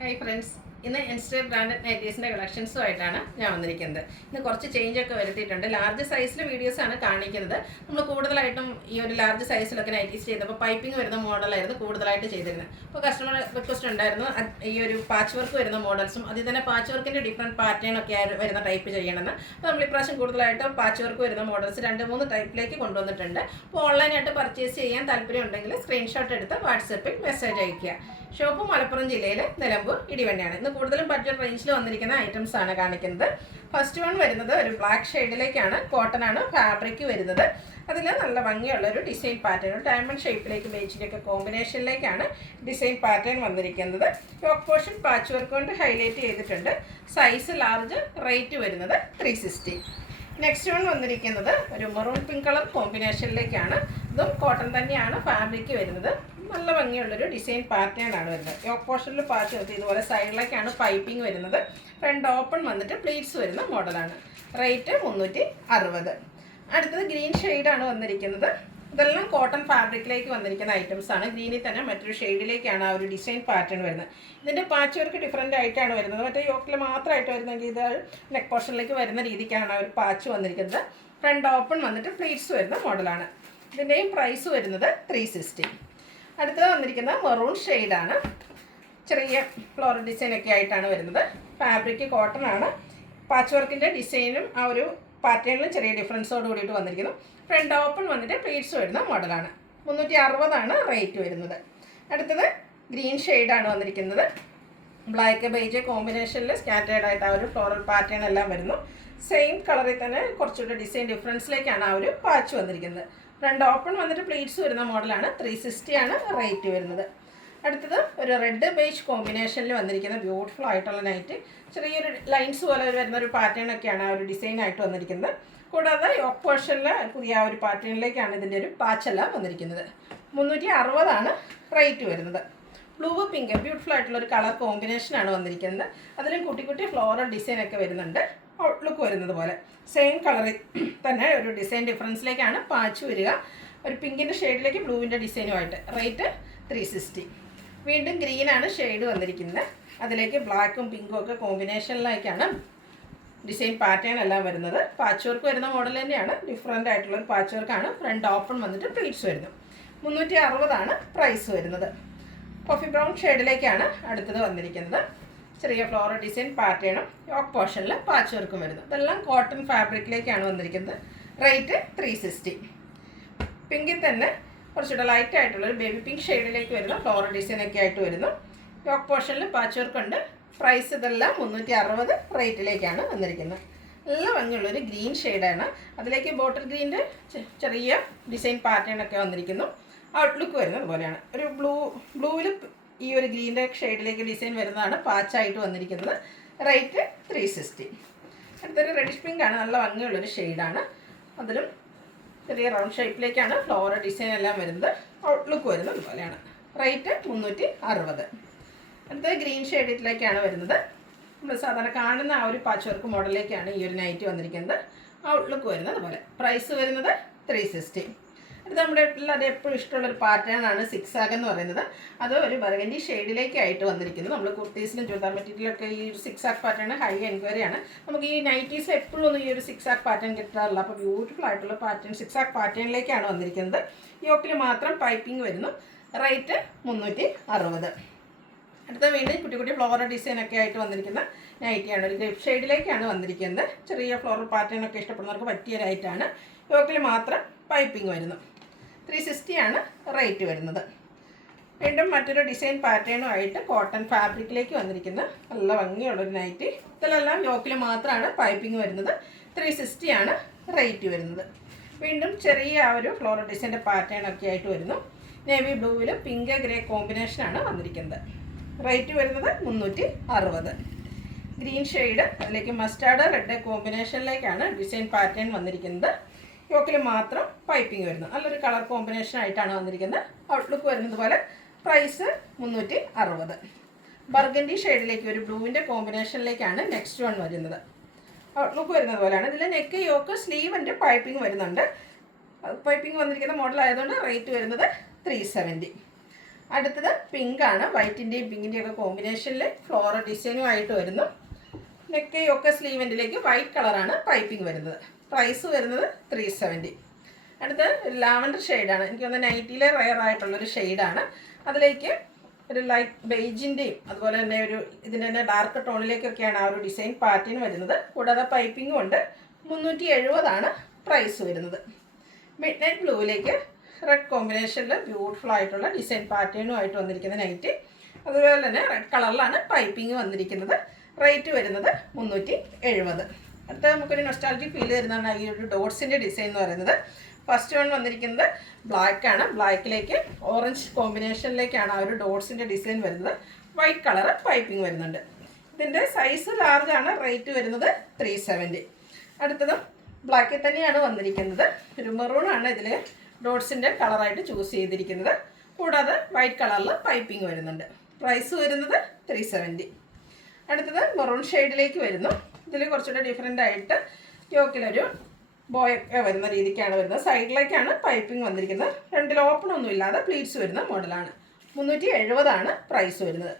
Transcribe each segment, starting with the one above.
Hi friends, ഇന്ന് ഇൻസ്റ്റർ branded നൈറ്റീസിൻ്റെ കളക്ഷൻസുമായിട്ടാണ് ഞാൻ വന്നിരിക്കുന്നത്. ഇന്ന് കുറച്ച് ചേഞ്ചൊക്കെ വരുത്തിയിട്ടുണ്ട്. ലാർജ് സൈസിലെ വീഡിയോസാണ് കാണിക്കുന്നത്. നമ്മൾ കൂടുതലായിട്ടും ഈ ഒരു ലാർജ് സൈസിലൊക്കെ നൈറ്റീസ് ചെയ്തപ്പോൾ പൈപ്പിംഗ് വരുന്ന മോഡലായിരുന്നു കൂടുതലായിട്ട് ചെയ്തിരുന്നത്. അപ്പോൾ കസ്റ്റമർ റിക്വസ്റ്റ് ഉണ്ടായിരുന്നു ഈ ഒരു പാച്ച് വർക്ക് വരുന്ന മോഡൽസും അതിൽ തന്നെ പാച്ച് വർക്കിൻ്റെ ഡിഫറെൻറ്റ് പാറ്റേണൊക്കെ വരുന്ന ടൈപ്പ് ചെയ്യണമെന്ന്. അപ്പോൾ നമ്മൾ ഇപ്രാവശ്യം കൂടുതലായിട്ട് പാച്ച് വർക്ക് വരുന്ന മോഡൽസ് 2-3 ടൈപ്പിലേക്ക് കൊണ്ടുവന്നിട്ടുണ്ട്. അപ്പോൾ ഓൺലൈനായിട്ട് പർച്ചേസ് ചെയ്യാൻ താല്പര്യം ഉണ്ടെങ്കിൽ സ്ക്രീൻഷോട്ട് എടുത്ത് വാട്സപ്പിൽ മെസ്സേജ് അയയ്ക്കുക. ഷോപ്പ് മലപ്പുറം ജില്ലയിലെ നിലമ്പൂർ ഇടിവണ്ണയാണ്. ഇന്ന് കൂടുതലും ബഡ്ജറ്റ് റേഞ്ചിൽ വന്നിരിക്കുന്ന ഐറ്റംസ് ആണ് കാണിക്കുന്നത്. ഫസ്റ്റ് വൺ വരുന്നത് ഒരു ബ്ലാക്ക് ഷെയ്ഡിലേക്കാണ്. കോട്ടൺ ആണ് ഫാബ്രിക് വരുന്നത്. അതിൽ നല്ല ഭംഗിയുള്ള ഒരു ഡിസൈൻ പാറ്റേൺ, ഡയമണ്ട് ഷേപ്പിലേക്ക് ബേച്ചിലൊക്കെ കോമ്പിനേഷനിലേക്കാണ് ഡിസൈൻ പാറ്റേൺ വന്നിരിക്കുന്നത്. യോക്ക് പോർഷൻ പാച്ച് വർക്ക് കൊണ്ട് ഹൈലൈറ്റ് ചെയ്തിട്ടുണ്ട്. സൈസ് ലാർജ്, റേറ്റ് വരുന്നത് 360. നെക്സ്റ്റ് വൺ വന്നിരിക്കുന്നത് ഒരു മെറൂൺ പിങ്ക് കളർ കോമ്പിനേഷനിലേക്കാണ്. ഇതും കോട്ടൺ തന്നെയാണ് ഫാബ്രിക് വരുന്നത്. നല്ല ഭംഗിയുള്ളൊരു ഡിസൈൻ പാറ്റേൺ ആണ് വരുന്നത്. യോക്ക് പോർഷനിൽ പാച്ച് നിർത്തി ഇതുപോലെ സൈഡിലേക്കാണ് പൈപ്പിംഗ് വരുന്നത്. ഫ്രണ്ട് ഓപ്പൺ വന്നിട്ട് പ്ലീറ്റ്സ് വരുന്ന മോഡലാണ്. റേറ്റ് 360. അടുത്തത് ഗ്രീൻ ഷെയ്ഡാണ് വന്നിരിക്കുന്നത്. ഇതെല്ലാം കോട്ടൺ ഫാബ്രിക്കിലേക്ക് വന്നിരിക്കുന്ന ഐറ്റംസ് ആണ്. ഗ്രീനിൽ തന്നെ മറ്റൊരു ഷെയ്ഡിലേക്കാണ് ആ ഒരു ഡിസൈൻ പാറ്റേൺ വരുന്നത്. ഇതിൻ്റെ പാച്ച് വർക്ക് ഡിഫറെൻ്റ് ആയിട്ടാണ് വരുന്നത്. മറ്റേ യോക്കിൽ മാത്രമായിട്ട് വരുന്നെങ്കിൽ ഇത് നെക്ക് പോർഷനിലേക്ക് വരുന്ന രീതിക്കാണ് ആ ഒരു പാച്ച് വന്നിരിക്കുന്നത്. ഫ്രണ്ട് ഓപ്പൺ വന്നിട്ട് പ്ലീറ്റ്സ് വരുന്ന മോഡലാണ്. ഇതിൻ്റെയും പ്രൈസ് വരുന്നത് 360. അടുത്തത് വന്നിരിക്കുന്ന മെറൂൺ ഷെയ്ഡാണ്. ചെറിയ ഫ്ലോറൽ ഡിസൈനൊക്കെ ആയിട്ടാണ് വരുന്നത്. ഫാബ്രിക് കോട്ടൺ ആണ്. പാച്ച് വർക്കിൻ്റെ ഡിസൈനും ആ ഒരു പാറ്റേണിലും ചെറിയ ഡിഫറൻസോട് കൂടിയിട്ട് വന്നിരിക്കുന്നു. ഫ്രണ്ട് ഓപ്പൺ വന്നിട്ട് പ്ലീറ്റ്സ് വരുന്ന മോഡലാണ്. 360 റേറ്റ് വരുന്നത്. അടുത്തത് ഗ്രീൻ ഷെയ്ഡാണ് വന്നിരിക്കുന്നത്. ബ്ലാക്ക് ബേജ് കോമ്പിനേഷനിൽ സ്കാറ്റേർഡ് ആയിട്ട് ആ ഒരു ഫ്ലോറൽ പാറ്റേൺ എല്ലാം വരുന്നു. സെയിം കളറിൽ തന്നെ കുറച്ചുകൂടെ ഡിസൈൻ ഡിഫറൻസിലേക്കാണ് ആ ഒരു പാച്ച് വന്നിരിക്കുന്നത്. ഫ്രണ്ട് ഓപ്പൺ വന്നിട്ട് പ്ലീറ്റ്സ് വരുന്ന മോഡലാണ്. 360 റേറ്റ് വരുന്നത്. അടുത്തത് ഒരു റെഡ് ബേജ് കോമ്പിനേഷനിൽ വന്നിരിക്കുന്ന ബ്യൂട്ടിഫുൾ ആയിട്ടുള്ള നൈറ്റ്. ചെറിയൊരു ലൈൻസ് പോലെ വരുന്ന ഒരു പാറ്റേൺ ഒക്കെയാണ് ആ ഒരു ഡിസൈനായിട്ട് വന്നിരിക്കുന്നത്. കൂടാതെ യോക്ക് പോർഷനിൽ പുതിയ ആ ഒരു പാറ്റേണിലേക്കാണ് ഇതിൻ്റെ ഒരു പാച്ചെല്ലാം വന്നിരിക്കുന്നത്. 360 റേറ്റ് വരുന്നത്. ബ്ലൂ പിങ്ക് ബ്യൂട്ടിഫുൾ ആയിട്ടുള്ള ഒരു കളർ കോമ്പിനേഷനാണ് വന്നിരിക്കുന്നത്. അതിലും കുട്ടി കുട്ടി ഫ്ലോറൽ ഡിസൈനൊക്കെ വരുന്നുണ്ട്. ഔട്ട്ലുക്ക് വരുന്നത് പോലെ സെയിം കളറിൽ തന്നെ ഒരു ഡിസൈൻ ഡിഫറൻസിലേക്കാണ് പാച്ച് വരിക. ഒരു പിങ്കിൻ്റെ ഷെയ്ഡിലേക്ക് ബ്ലൂവിൻ്റെ ഡിസൈനുമായിട്ട്. റേറ്റ് 360. വീണ്ടും ഗ്രീനാണ് ഷെയ്ഡ് വന്നിരിക്കുന്നത്. അതിലേക്ക് ബ്ലാക്കും പിങ്കും ഒക്കെ കോമ്പിനേഷനിലേക്കാണ് ഡിസൈൻ പാറ്റേൺ എല്ലാം വരുന്നത്. പാച്ച് വർക്ക് വരുന്ന മോഡൽ തന്നെയാണ്. ഡിഫറെൻ്റ് ആയിട്ടുള്ളൊരു പാച്ച് വർക്കാണ്. ഫ്രണ്ട് ഓപ്പൺ വന്നിട്ട് പ്ലീറ്റ്സ് വരുന്നു. 360 പ്രൈസ് വരുന്നത്. കോഫി ബ്രൗൺ ഷെയ്ഡിലേക്കാണ് അടുത്തത് വന്നിരിക്കുന്നത്. ചെറിയ ഫ്ലോറൽ ഡിസൈൻ പാറ്റേണും യോക്ക് പോർഷനിൽ പാച്ച് വർക്കും വരുന്നു. ഇതെല്ലാം കോട്ടൺ ഫാബ്രിക്കിലേക്കാണ് വന്നിരിക്കുന്നത്. റേറ്റ് 360. പിങ്കിൽ തന്നെ കുറച്ചുകൂടെ ലൈറ്റ് ആയിട്ടുള്ളൊരു ബേബി പിങ്ക് ഷെയ്ഡിലേക്ക് വരുന്ന ഫ്ലോറൽ ഡിസൈനൊക്കെ ആയിട്ട് വരുന്നു. യോക്ക് പോർഷനിൽ പാച്ച് വർക്ക് ഉണ്ട്. പ്രൈസ് ഇതെല്ലാം 360 റേറ്റിലേക്കാണ് വന്നിരിക്കുന്നത്. നല്ല ഭംഗിയുള്ളൊരു ഗ്രീൻ ഷെയ്ഡാണ്. അതിലേക്ക് ബോട്ടിൽ ഗ്രീൻ്റെ ചെറിയ ഡിസൈൻ പാറ്റേൺ ഒക്കെ വന്നിരിക്കുന്നു. ഔട്ട്ലുക്ക് വരുന്നത് പോലെയാണ്. ഒരു ബ്ലൂവിൽ ഈ ഒരു ഗ്രീൻ്റെ ഷെയ്ഡിലേക്ക് ഡിസൈൻ വരുന്നതാണ് പാച്ചായിട്ട് വന്നിരിക്കുന്നത്. റേറ്റ് 360. അടുത്തൊരു റെഡിഷ് പിങ്ക് ആണ്. നല്ല ഭംഗിയുള്ളൊരു ഷെയ്ഡാണ്. അതിലും ചെറിയ റൗണ്ട് ഷേപ്പിലേക്കാണ് ഫ്ലോറൽ ഡിസൈൻ എല്ലാം വരുന്നത്. ഔട്ട്ലുക്ക് വരുന്നത് പോലെയാണ്. റേറ്റ് 360. അടുത്തത് ഗ്രീൻ ഷെയ്ഡിലേക്കാണ് വരുന്നത്. നമ്മൾ സാധാരണ കാണുന്ന ആ ഒരു പാച്ച് വർക്ക് മോഡലിലേക്കാണ് ഈ ഒരു നൈറ്റ് വന്നിരിക്കുന്നത്. ഔട്ട്ലുക്ക് വരുന്നത് പോലെ. പ്രൈസ് വരുന്നത് 360. ഇത് നമ്മുടെ അത് എപ്പോഴും ഇഷ്ടമുള്ളൊരു പാറ്റേൺ ആണ് സിക്സാഗ് എന്ന് പറയുന്നത്. അത് ഒരു ബർഗൻഡി ഷെയ്ഡിലേക്കായിട്ട് വന്നിരിക്കുന്നത്. നമ്മൾ കുർത്തീസിലും ചുരിദാർ മെറ്റീരിയലൊക്കെ ഈ ഒരു സിക്സാഗ് പാറ്റേൺ ഹൈ എൻക്വയറിയാണ്. നമുക്ക് ഈ നൈറ്റീസിൽ എപ്പോഴും ഒന്നും ഈ ഒരു സിക്സാഗ് പാറ്റേൺ കിട്ടാറില്ല. അപ്പോൾ ബ്യൂട്ടിഫുൾ ആയിട്ടുള്ള പാറ്റേൺ സിക്സാഗ് പാറ്റേണിലേക്കാണ് വന്നിരിക്കുന്നത്. യോക്കിൽ മാത്രം പൈപ്പിംഗ് വരുന്നു. റേറ്റ് 360. അടുത്ത വീണ്ടും കുട്ടി കുട്ടി ഫ്ലോറൽ ഡിസൈനൊക്കെ ആയിട്ട് വന്നിരിക്കുന്ന നൈറ്റിയാണ്. ഒരു ഗ്രേപ്പ് ഷെയ്ഡിലേക്കാണ് വന്നിരിക്കുന്നത്. ചെറിയ ഫ്ലോറൽ പാറ്റേണൊക്കെ ഇഷ്ടപ്പെടുന്നവർക്ക് പറ്റിയ നൈറ്റാണ്. യോക്കിൽ മാത്രം പൈപ്പിംഗ് വരുന്നു. 360 റേറ്റ് വരുന്നത്. വീണ്ടും മറ്റൊരു ഡിസൈൻ പാറ്റേണുമായിട്ട് കോട്ടൺ ഫാബ്രിക്കിലേക്ക് വന്നിരിക്കുന്ന നല്ല ഭംഗിയുള്ളൊരു നൈറ്റി. ഇതിലെല്ലാം യോക്കിൽ മാത്രമാണ് പൈപ്പിംഗ് വരുന്നത്. 360 റേറ്റ് വരുന്നത്. വീണ്ടും ചെറിയ ആ ഒരു ഫ്ലോറൽ ഡിസൈൻ്റെ പാറ്റേണൊക്കെ ആയിട്ട് വരുന്നു. നേവി ബ്ലൂവിൽ പിങ്ക് ഗ്രേ കോമ്പിനേഷനാണ് വന്നിരിക്കുന്നത്. റേറ്റ് വരുന്നത് 360. ഗ്രീൻ ഷെയ്ഡ് അതിലേക്ക് മസ്റ്റാർഡ് റെഡ് കോമ്പിനേഷനിലേക്കാണ് ഡിസൈൻ പാറ്റേൺ വന്നിരിക്കുന്നത്. യോക്കിൽ മാത്രം പൈപ്പിംഗ് വരുന്നു. നല്ലൊരു കളർ കോമ്പിനേഷൻ ആയിട്ടാണ് വന്നിരിക്കുന്നത്. ഔട്ട്ലുക്ക് വരുന്നത് പോലെ. പ്രൈസ് 360. ബർഗൻഡി ഷെയ്ഡിലേക്ക് ഒരു ബ്ലൂവിൻ്റെ കോമ്പിനേഷനിലേക്കാണ് നെക്സ്റ്റ് വൺ വരുന്നത്. ഔട്ട്ലുക്ക് വരുന്നത് പോലെയാണ്. ഇതിൽ നെക്ക് യോക്ക് സ്ലീവിൻ്റെ പൈപ്പിംഗ് വരുന്നുണ്ട്. പൈപ്പിംഗ് വന്നിരിക്കുന്ന മോഡൽ ആയതുകൊണ്ട് റേറ്റ് വരുന്നത് 370. അടുത്തത് പിങ്കാണ്. വൈറ്റിൻ്റെയും പിങ്കിൻ്റെയും ഒക്കെ കോമ്പിനേഷനിൽ ഫ്ലോറൽ ഡിസൈനുമായിട്ട് വരുന്നു. നെക്ക് ഒക്കെ സ്ലീവെൻറ്റിലേക്ക് വൈറ്റ് കളറാണ് പൈപ്പിംഗ് വരുന്നത്. പ്രൈസ് വരുന്നത് 370. അടുത്ത് ലാവൻഡർ ഷെയ്ഡാണ്. എനിക്ക് തോന്നുന്നത് നൈറ്റിയിലെ റെയർ ആയിട്ടുള്ളൊരു ഷെയ്ഡാണ്. അതിലേക്ക് ഒരു ലൈറ്റ് ബെയ്ജിൻ്റെയും അതുപോലെ തന്നെ ഒരു ഇതിൻ്റെ തന്നെ ഡാർക്ക് ടോണിലേക്കൊക്കെയാണ് ആ ഒരു ഡിസൈൻ പാറ്റേൺ വരുന്നത്. കൂടാതെ പൈപ്പിങ്ങും ഉണ്ട്. 370 പ്രൈസ് വരുന്നത്. മിഡ് നൈറ്റ് ബ്ലൂവിലേക്ക് റെഡ് കോമ്പിനേഷനിൽ ബ്യൂട്ടിഫുൾ ആയിട്ടുള്ള ഡിസൈൻ പാറ്റേണുമായിട്ട് വന്നിരിക്കുന്ന നൈറ്റ്. അതുപോലെ തന്നെ റെഡ് കളറിലാണ് പൈപ്പിംഗ് വന്നിരിക്കുന്നത്. റേറ്റ് വരുന്നത് 370. അടുത്ത നമുക്കൊരു നൊസ്റ്റാൾജിക് ഫീൽ വരുന്നതാണ് ഈ ഒരു ഡോട്ട്സിൻ്റെ ഡിസൈൻ എന്ന് പറയുന്നത്. ഫസ്റ്റ് വൺ വന്നിരിക്കുന്നത് ബ്ലാക്കാണ്. ബ്ലാക്കിലേക്ക് ഓറഞ്ച് കോമ്പിനേഷനിലേക്കാണ് ആ ഒരു ഡോട്ട്സിൻ്റെ ഡിസൈൻ വരുന്നത്. വൈറ്റ് കളറ് പൈപ്പിംഗ് വരുന്നുണ്ട്. ഇതിൻ്റെ സൈസ് ലാർജാണ്. റേറ്റ് വരുന്നത് 370. അടുത്തതും ബ്ലാക്കിൽ തന്നെയാണ് വന്നിരിക്കുന്നത്. ഒരു മെറൂണാണ് ഇതിൽ ഡോട്ട്സിൻ്റെ കളറായിട്ട് ചൂസ് ചെയ്തിരിക്കുന്നത്. കൂടാതെ വൈറ്റ് കളറിൽ പൈപ്പിംഗ് വരുന്നുണ്ട്. പ്രൈസ് വരുന്നത് 370. അടുത്തത് മെറൂൺ ഷെയ്ഡിലേക്ക് വരുന്നു. ഇതിൽ കുറച്ചുകൂടെ ഡിഫറെൻ്റ് ആയിട്ട് യോക്കിലൊരു ബോയൊക്കെ വരുന്ന രീതിക്കാണ് വരുന്നത്. സൈഡിലേക്കാണ് പൈപ്പിംഗ് വന്നിരിക്കുന്നത്. രണ്ടിൽ ഓപ്പൺ ഒന്നും ഇല്ലാതെ പ്ലീറ്റ്സ് വരുന്ന മോഡലാണ്. 370 പ്രൈസ് വരുന്നത്.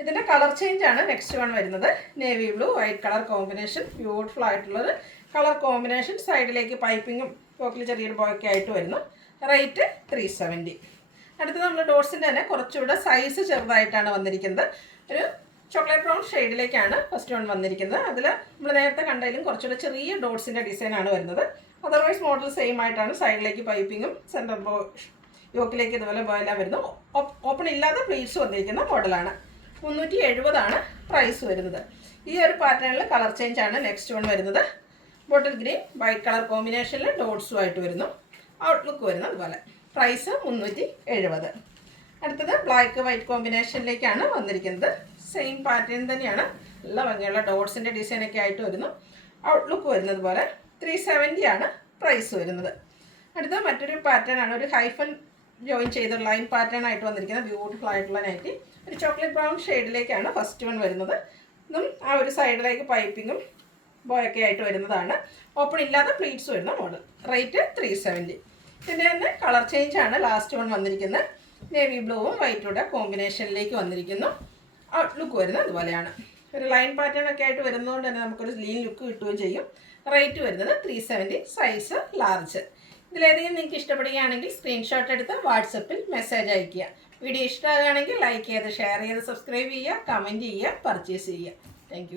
ഇതിൻ്റെ കളർ ചേഞ്ചാണ് നെക്സ്റ്റ് വൺ വരുന്നത്. Navy blue white colour combination, beautiful ആയിട്ടുള്ളത് കളർ കോമ്പിനേഷൻ. സൈഡിലേക്ക് പൈപ്പിങ്ങും യോക്കിൽ ചെറിയൊരു ബോയൊക്കെ ആയിട്ട് വരുന്നു. റേറ്റ് 370. അടുത്തത് നമ്മൾ ഡോട്ട്സിൻ്റെ തന്നെ കുറച്ചുകൂടെ സൈസ് ചെറുതായിട്ടാണ് വന്നിരിക്കുന്നത്. ഒരു ചോക്ലേറ്റ് ബ്രൗൺ ഷെയ്ഡിലേക്കാണ് ഫസ്റ്റ് വൺ വന്നിരിക്കുന്നത്. അതിൽ നമ്മൾ നേരത്തെ കണ്ടതിലും കുറച്ചുകൂടെ ചെറിയ ഡോട്ട്സിൻ്റെ ഡിസൈനാണ് വരുന്നത്. അതർവൈസ് മോഡൽ സെയിം ആയിട്ടാണ്. സൈഡിലേക്ക് പൈപ്പിങ്ങും സെൻറ്റർ യോക്കിലേക്ക് ഇതുപോലെ ബോയെല്ലാം വരുന്നു. ഓപ്പൺ ഇല്ലാതെ പ്ലീറ്റ്സ് വന്നിരിക്കുന്ന മോഡലാണ്. 370 പ്രൈസ് വരുന്നത്. ഈ ഒരു പാറ്റേണിൽ കളർ ചേഞ്ച് ആണ് നെക്സ്റ്റ് വൺ വരുന്നത്. ബോട്ടിൽ ഗ്രീൻ വൈറ്റ് കളർ കോമ്പിനേഷനിൽ ഡോട്ട്സുമായിട്ട് വരുന്നു. ഔട്ട്ലുക്ക് വരുന്നത് അതുപോലെ. പ്രൈസ് 370. അടുത്തത് ബ്ലാക്ക് വൈറ്റ് കോമ്പിനേഷനിലേക്കാണ് വന്നിരിക്കുന്നത്. സെയിം പാറ്റേൺ തന്നെയാണ്. നല്ല ഭംഗിയുള്ള ഡോട്ട്സിൻ്റെ ഡിസൈനൊക്കെ ആയിട്ട് വരുന്നു. ഔട്ട്ലുക്ക് വരുന്നത് പോലെ. 370 പ്രൈസ് വരുന്നത്. അടുത്ത മറ്റൊരു പാറ്റേൺ ആണ്. ഒരു ഹൈഫൻ ജോയിൻ ചെയ്ത ലൈൻ പാറ്റേൺ ആയിട്ട് വന്നിരിക്കുന്നത്. ബ്യൂട്ടിഫുൾ ആയിട്ടുള്ള നൈറ്റി. ഒരു ചോക്ലേറ്റ് ബ്രൗൺ ഷെയ്ഡിലേക്കാണ് ഫസ്റ്റ് വൺ വരുന്നത്. ഇതും ആ ഒരു സൈഡിലേക്ക് പൈപ്പിങ്ങും ബോയൊക്കെ ആയിട്ട് വരുന്നതാണ്. ഓപ്പൺ ഇല്ലാതെ പ്ലീറ്റ്സ് വരുന്ന മോഡൽ. റേറ്റ് 370. ഇതിൻ്റെ തന്നെ കളർ ചേഞ്ച് ആണ് ലാസ്റ്റ് വൺ വന്നിരിക്കുന്നത്. നേവി ബ്ലൂവും വൈറ്റൂടെ കോമ്പിനേഷനിലേക്ക് വന്നിരിക്കുന്നു. ഔട്ട്ലുക്ക് വരുന്നത് അതുപോലെയാണ്. ഒരു ലൈൻ പാറ്റേൺ ഒക്കെ ആയിട്ട് വരുന്നതുകൊണ്ട് തന്നെ നമുക്കൊരു ലീൻ ലുക്ക് കിട്ടുകയും ചെയ്യും. റേറ്റ് വരുന്നത് 370. Size large. ഇതിലേതെങ്കിലും നിങ്ങൾക്ക് ഇഷ്ടപ്പെടുകയാണെങ്കിൽ സ്ക്രീൻഷോട്ട് എടുത്ത് വാട്സപ്പിൽ മെസ്സേജ് അയയ്ക്കുക. വീഡിയോ ഇഷ്ടമാകുകയാണെങ്കിൽ ലൈക്ക് ചെയ്ത് ഷെയർ ചെയ്ത് സബ്സ്ക്രൈബ് ചെയ്യുക, കമൻറ്റ് ചെയ്യുക, പർച്ചേസ് ചെയ്യുക. താങ്ക്